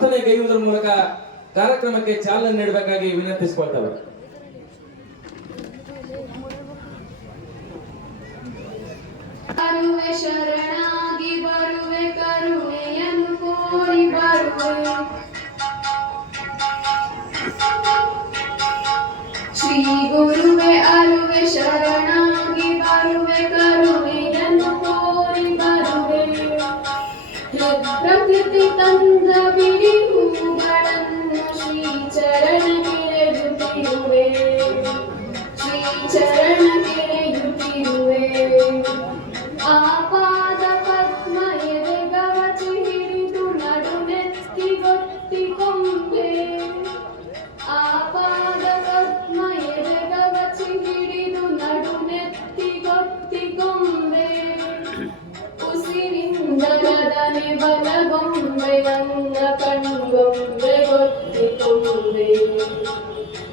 ಕೈಯುವುದರ ಮೂಲಕ ಕಾರ್ಯಕ್ರಮಕ್ಕೆ ಚಾಲನೆ ನೀಡಬೇಕಾಗಿ ವಿನಂತಿಸಿಕೊಳ್ತವೆ. ಬರುವೆ ಶರಣಾಗಿ, ಬರುವೆ ಕರುಣೆಯನ್ನು ಕೋರಿ ಬರುವೆ. ಶ್ರೀ ಗುರುವೆ ಅರುವೆ ಶರಣಾಗಿ, ಬರುವೆ ಕರುಣೆಯನ್ನು ಕೋರಿ ಬರುವೆ. ಪ್ರಕೃತಿ ತಂದ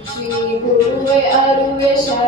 ಶ್ರೀ ಗುರುವೆ ಅರುವೆ ಶರಣಾಗಿ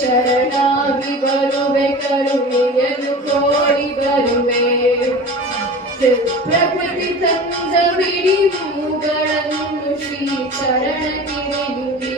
ಶರಣಾಗಿ ಬರುವೆ ಕರುಣೆಯನ್ನು ಕೋರಿ ಬರುವೆ ಪ್ರಕೃತಿ ತಂದ ಬಿಡಿ ಹೂಗಳನ್ನು ಶ್ರೀ ಚರಣಕ್ಕಿರಿಯುತ್ತಿರುವೆ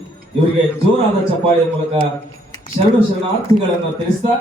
ಇವರಿಗೆ ಜೋರಾದ ಚಪ್ಪಾಳಿಯ ಮೂಲಕ ಶರಣ ಶರಣಾರ್ಥಿಗಳನ್ನು ತಿಳಿಸ್ತಾ